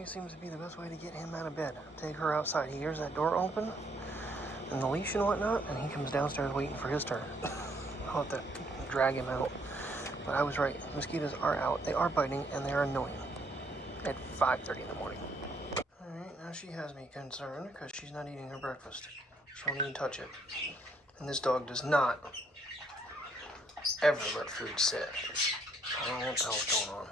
always seems to be the best way to get him out of bed. Take her outside. He hears that door open and the leash and whatnot, and he comes downstairs waiting for his turn. I'll have to drag him out. But I was right. Mosquitoes are out. They are biting and they are annoying at 5:30 in the morning. Alright, now she has me concerned because she's not eating her breakfast. She won't even touch it. And this dog does not ever let food sit. I don't know what the hell's going on.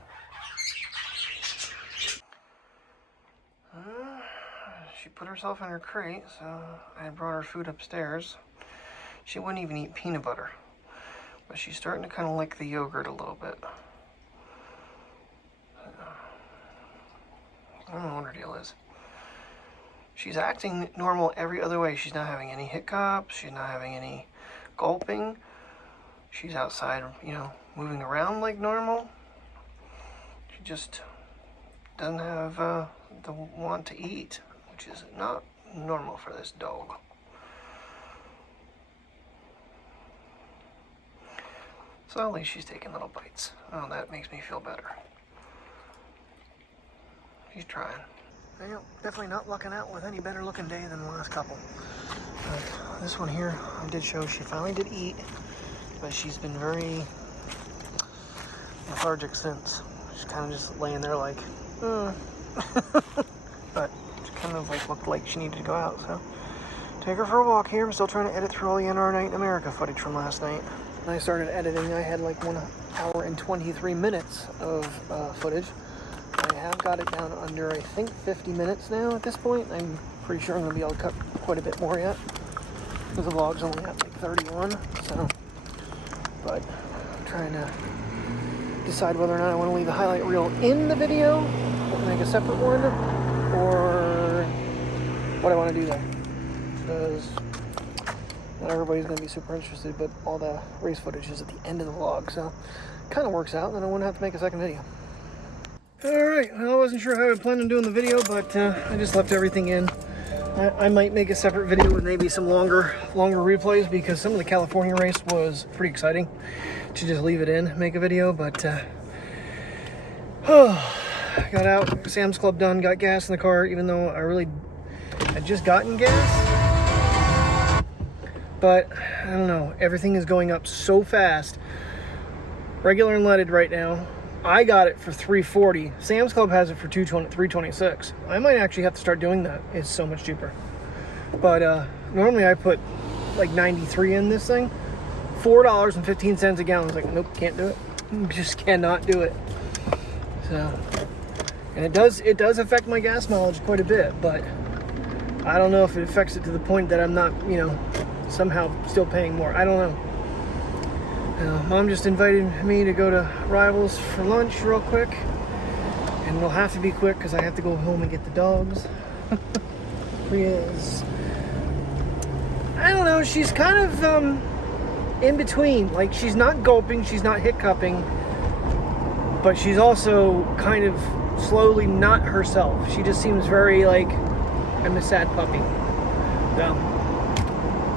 She put herself in her crate, so I brought her food upstairs. She wouldn't even eat peanut butter, but she's starting to kind of lick the yogurt a little bit. I don't know what her deal is. She's acting normal every other way. She's not having any hiccups. She's not having any gulping. She's outside, you know, moving around like normal. She just doesn't have the want to eat, which is not normal for this dog. So at least she's taking little bites. Oh, that makes me feel better. She's trying. Well, definitely not lucking out with any better looking day than the last couple. But this one here, I did show she finally did eat, but she's been very lethargic since. She's kind of just laying there like, but she kind of like looked like she needed to go out, so take her for a walk here. I'm still trying to edit through all the NR Night in America footage from last night. When I started editing, I had like 1 hour and 23 minutes of footage. I have got it down under, I think, 50 minutes now at this point. I'm pretty sure I'm going to be able to cut quite a bit more yet, because the vlog's only at like 31, so, but I'm trying to decide whether or not I want to leave the highlight reel in the video, or make a separate one, or what I want to do there, because not everybody's going to be super interested, but all the race footage is at the end of the vlog, so it kind of works out, and I wouldn't have to make a second video. Alright, well, I wasn't sure how I planned on doing the video, but I just left everything in. I might make a separate video with maybe some longer replays, because some of the California race was pretty exciting to just leave it in, make a video, but got out, Sam's Club done, got gas in the car, even though I had just gotten gas. But I don't know, everything is going up so fast. Regular and leaded right now. I got it for $340. Sam's Club has it for $326. I might actually have to start doing that. It's so much cheaper. But normally I put like 93 in this thing. $4.15 a gallon. I was like, nope, can't do it. Just cannot do it. So, and it does affect my gas mileage quite a bit, but I don't know if it affects it to the point that I'm not, you know, somehow still paying more. I don't know. Mom just invited me to go to Rivals for lunch real quick, and it'll have to be quick because I have to go home and get the dogs. Priya's, I don't know, she's kind of in between. Like, she's not gulping, she's not hiccuping, but she's also kind of slowly not herself. She just seems very like, I'm a sad puppy. So,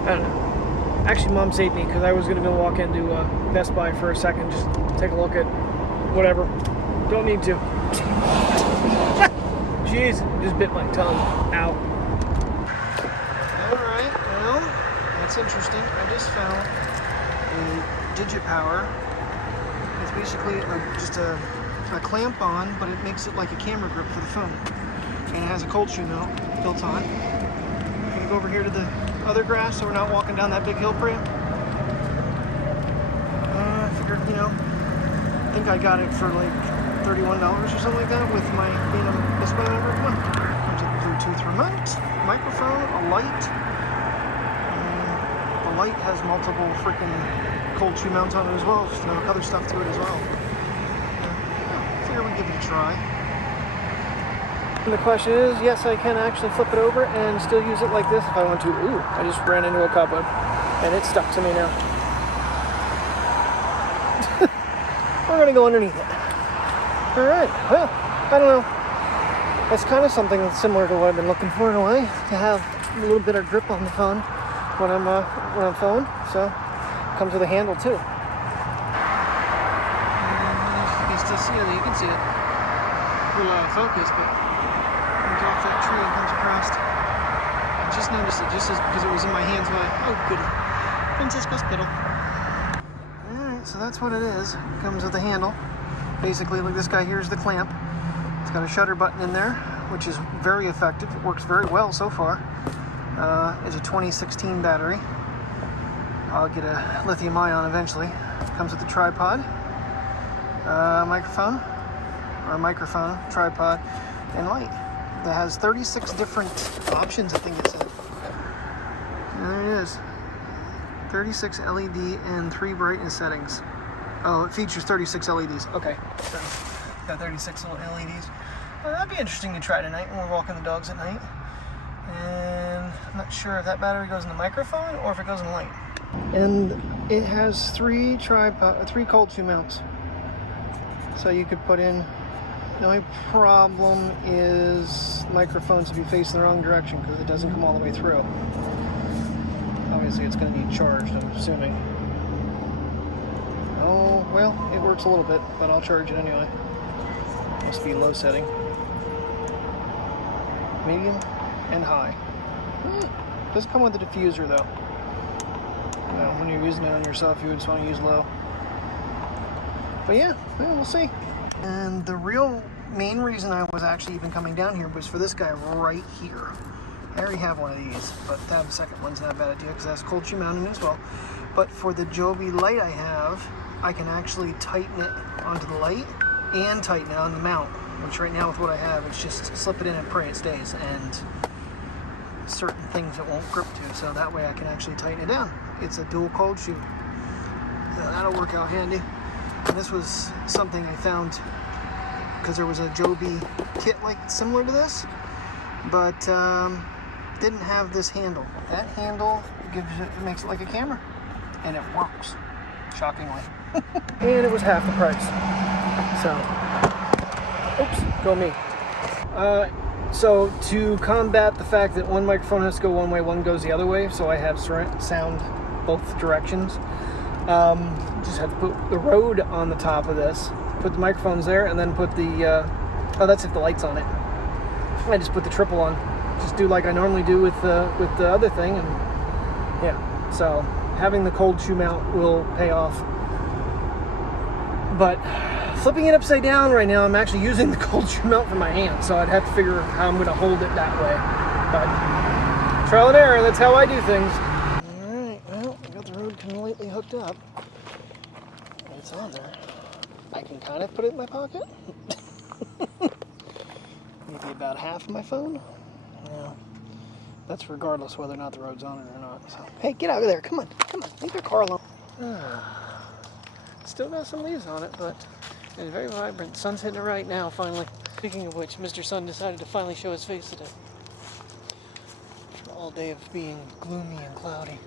I don't know. Actually, Mom saved me because I was going to go walk into Best Buy for a second, just take a look at whatever. Don't need to. Jeez, just bit my tongue. Ow. Alright, well, that's interesting. I just found a Digit Power. It's basically just a clamp on, but it makes it like a camera grip for the phone. And it has a cold shoe mount built on. I'm going to go over here to the other grass so we're not walking down that big hill for you. I figured, you know, I think I got it for like $31 or something like that with my being a Best Buy member. Come on. There's a Bluetooth remote, microphone, a light. The light has multiple freaking cold shoe mounts on it as well. Just other stuff to it as well. I figure we give it a try. And the question is, yes, I can actually flip it over and still use it like this if I want to. Ooh, I just ran into a cobweb and it's stuck to me now. We're gonna go underneath it. All right, well, I don't know. That's kind of something that's similar to what I've been looking for in a way, to have a little bit of grip on the phone when I'm phone. So, it comes with a handle too. You can still see it. You can see it. A little out of focus, but tree and comes across. I just noticed it just because it was in my hands. Oh, goody. Francisco's fiddle. Alright, so that's what it is. It comes with a handle. Basically, like this guy here is the clamp. It's got a shutter button in there, which is very effective. It works very well so far. It's a 2016 battery. I'll get a lithium ion eventually. Comes with a tripod, microphone, tripod, and light. That has 36 different options, I think it said. And there it is. 36 LED and 3 brightness settings. Oh, it features 36 LEDs. Okay, so got 36 little LEDs. Well, that'd be interesting to try tonight when we're walking the dogs at night. And I'm not sure if that battery goes in the microphone or if it goes in the light. And it has 3 cold shoe mounts. So you could put in. The only problem is microphones to be facing the wrong direction because it doesn't come all the way through. Obviously, it's going to need charged, I'm assuming. Oh, well, it works a little bit, but I'll charge it anyway. Must be low setting. Medium and high. Does come with a diffuser, though. Well, when you're using it on yourself, you would just want to use low. But yeah, we'll see. And the real main reason I was actually even coming down here was for this guy right here. I already have one of these, but to have the second one's not a bad idea because it has cold shoe mounting as well. But for the Joby light I have, I can actually tighten it onto the light and tighten it on the mount, which right now with what I have, it's just slip it in and pray it stays, and certain things it won't grip to, so that way I can actually tighten it down. It's a dual cold shoe. So that'll work out handy. And this was something I found because there was a Joby kit like similar to this, but didn't have this handle. That handle makes it like a camera, and it works, shockingly. And it was half the price. So, oops, go me. So to combat the fact that one microphone has to go one way, one goes the other way, so I have sound both directions. Just have to put the Rode on the top of this, put the microphones there, and then put the, oh, that's if the light's on it. I just put the triple on. Just do like I normally do with the other thing, and yeah. So having the cold shoe mount will pay off. But flipping it upside down right now, I'm actually using the cold shoe mount for my hand, so I'd have to figure how I'm going to hold it that way. But trial and error, that's how I do things. Alright, well, I got the Rode completely hooked up. It's on there. I can kind of put it in my pocket. Maybe about half of my phone. Yeah. That's regardless whether or not the Rode's on it or not. So, hey, get out of there. Come on. Leave your car alone. Still got some leaves on it, but it's very vibrant. Sun's hitting it right now, finally. Speaking of which, Mr. Sun decided to finally show his face today. After all day of being gloomy and cloudy.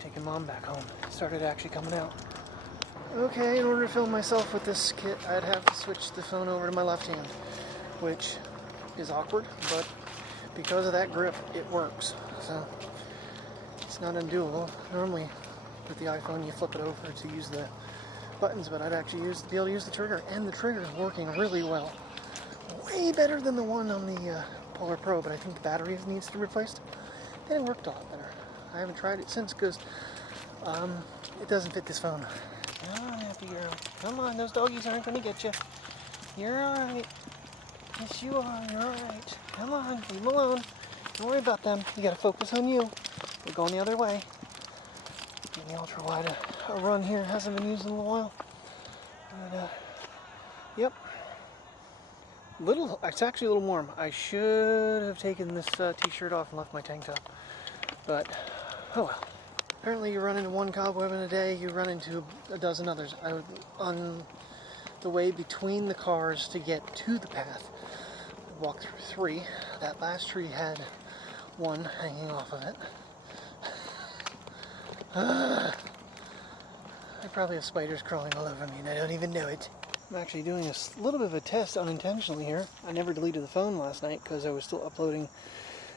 Taking Mom back home. It started actually coming out. Okay, in order to film myself with this kit, I'd have to switch the phone over to my left hand, which is awkward, but because of that grip, it works. So it's not undoable. Normally, with the iPhone, you flip it over to use the buttons, but I'd actually be able to use the trigger, and the trigger is working really well. Way better than the one on the Polar Pro, but I think the battery needs to be replaced. And it worked a lot better. I haven't tried it since because it doesn't fit this phone. Come on, happy girl. Come on, those doggies aren't going to get you. You're alright. Yes, you are. You're alright. Come on, leave them alone. Don't worry about them. You got to focus on you. We're going the other way. Getting the ultra wide a run here. Hasn't been used in a while. But, yep. It's actually a little warm. I should have taken this t-shirt off and left my tank top. But, oh well. Apparently you run into one cobweb in a day, you run into a dozen others. On the way between the cars to get to the path, I walked through 3. That last tree had 1 hanging off of it. I probably have spiders crawling all over me and I don't even know it. I'm actually doing a little bit of a test unintentionally here. I never deleted the phone last night because I was still uploading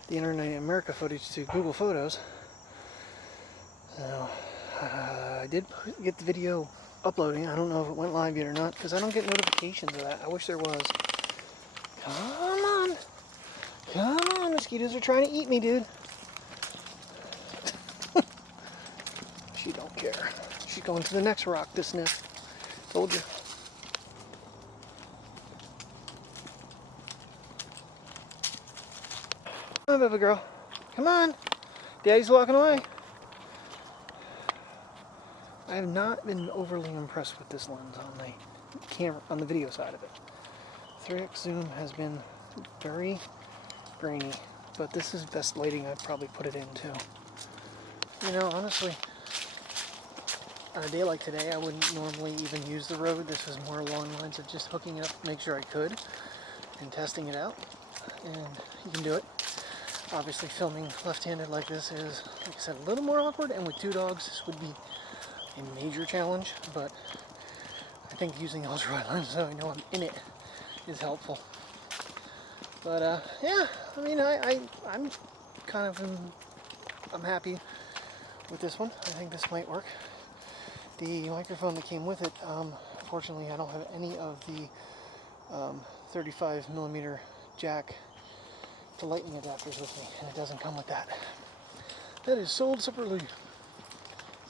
the Internet America footage to Google Photos. So, I did get the video uploading. I don't know if it went live yet or not because I don't get notifications of that. I wish there was. Come Come on, mosquitoes are trying to eat me, dude. She don't care. She's going to the next rock to sniff. Told you. Come on, baby girl. Come on. Daddy's walking away. I have not been overly impressed with this lens on the camera, on the video side of it. 3x zoom has been very grainy, but this is best lighting I'd probably put it in too. You know, honestly, on a day like today, I wouldn't normally even use the Rode. This is more along the lines of just hooking it up to make sure I could and testing it out, and you can do it. Obviously, filming left-handed like this is, like I said, a little more awkward, and with two dogs, this would be a major challenge, but I think using the ultra-wide lens so I know I'm in it is helpful. But yeah, I mean, I'm kind of I'm happy with this one. I think this might work. The microphone that came with it, unfortunately, I don't have any of the 35mm jack to lightning adapters with me, and it doesn't come with that. That is sold separately.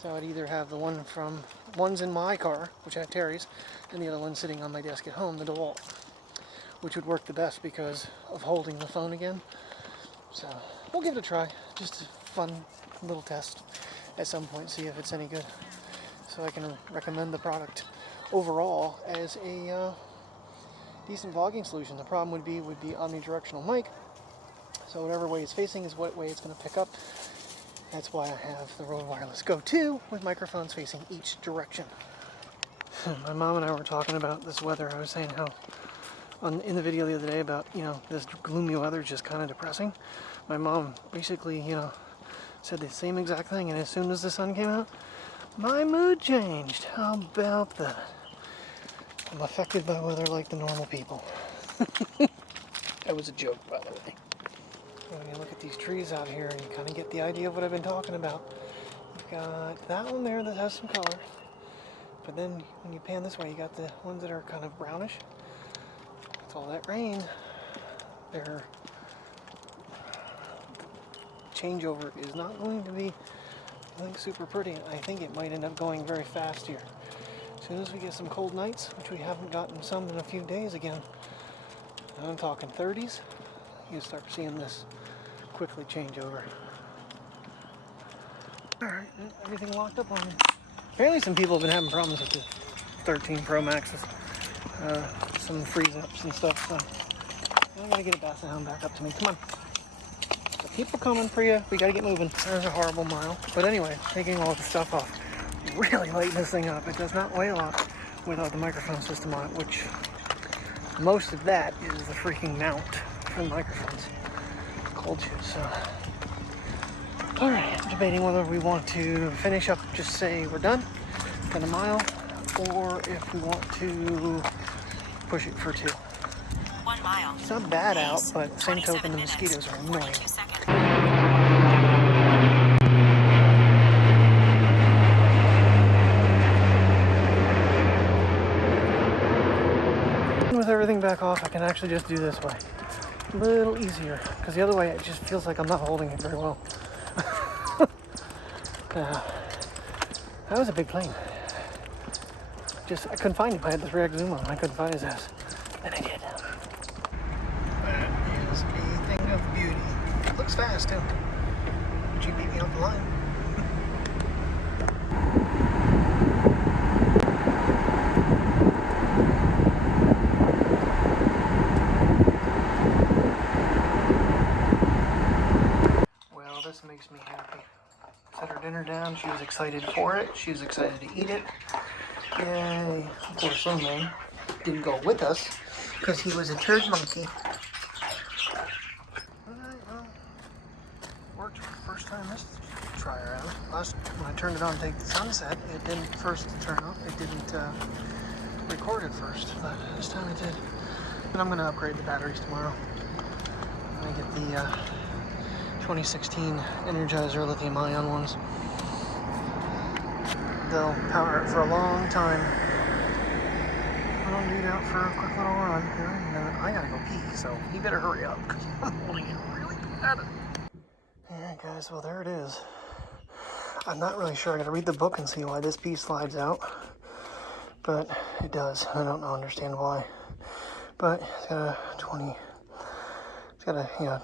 So I'd either have the one's in my car, which I have Terry's, and the other one sitting on my desk at home, the DeWalt, which would work the best because of holding the phone again. So we'll give it a try. Just a fun little test at some point, see if it's any good. So I can recommend the product overall as a decent vlogging solution. The problem would be omnidirectional mic. So whatever way it's facing is what way it's going to pick up. That's why I have the Rode Wireless Go 2 with microphones facing each direction. My mom and I were talking about this weather. I was saying how in the video the other day about, you know, this gloomy weather is just kind of depressing. My mom basically, you know, said the same exact thing, and as soon as the sun came out, my mood changed. How about that? I'm affected by weather like the normal people. That was a joke, by the way. When you look at these trees out here, and you kind of get the idea of what I've been talking about. You've got that one there that has some color, but then when you pan this way, you got the ones that are kind of brownish. With all that rain, their changeover is not going to be, I think, super pretty. I think it might end up going very fast here. As soon as we get some cold nights, which we haven't gotten some in a few days again, I'm talking 30s, you start seeing this quickly change over. Alright, everything locked up on me. Apparently some people have been having problems with the 13 Pro Maxes. Some freeze-ups and stuff, so I gotta get a Basset Hound back up to me. Come on. The people coming for you. We gotta get moving. There's a horrible mile. But anyway, taking all the stuff off. Really lighten this thing up. It does not weigh a lot without the microphone system on it, which most of that is the freaking mount for the microphones. Cold shoes, so. Alright, I'm debating whether we want to finish up, just say we're done, done a mile, or if we want to push it for 2. 1 mile. It's not bad out, but same token, the mosquitoes are annoying. With everything back off, I can actually just do this way. A little easier, because the other way it just feels like I'm not holding it very well. That was a big plane. I couldn't find him. I had the 3x zoom on. I couldn't find his ass. Then I did. That is a thing of beauty. It looks fast too. But you beat me off the line. Well, this makes me happy. Set her dinner down. She was excited for it. She was excited to eat it. Yay. Of course, Sony didn't go with us because he was a turd monkey. Alright, well, worked for the first time this try around. Last, when I turned it on to take the sunset, it didn't first turn off. It didn't record it first, but this time it did. But I'm going to upgrade the batteries tomorrow. I'm going to get the 2016 Energizer lithium-ion ones. They'll power it for a long time. I'll do that for a quick little run here, and then I gotta go pee, so he better hurry up because I'm holding it really bad. Alright guys, well there it is. I'm not really sure. I gotta read the book and see why this piece slides out, but it does. I don't understand why. But it's got a 20. It's got a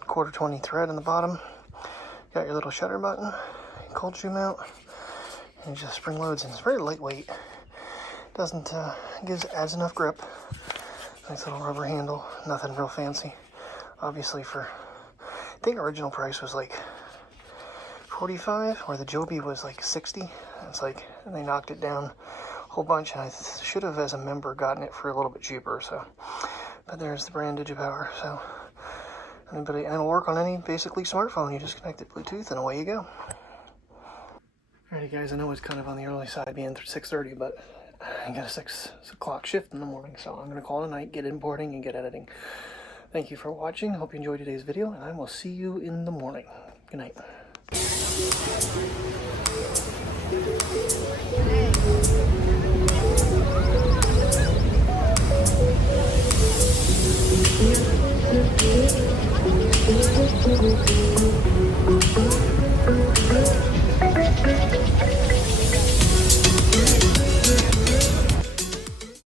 quarter 20 thread in the bottom. Got your little shutter button, cold shoe mount, and it just spring loads, and it's very lightweight. Doesn't adds enough grip. Nice little rubber handle. Nothing real fancy. Obviously, for I think original price was like 45, or the Joby was like 60. It's like they knocked it down a whole bunch, and I should have, as a member, gotten it for a little bit cheaper. So, but there's the brand DigiPower. So, and it'll work on any basically smartphone. You just connect it Bluetooth, and away you go. Alrighty, guys. I know it's kind of on the early side, being 6:30, but I got a 6 o'clock shift in the morning, so I'm gonna call it a night, get importing, and get editing. Thank you for watching. Hope you enjoyed today's video, and I will see you in the morning. Good night.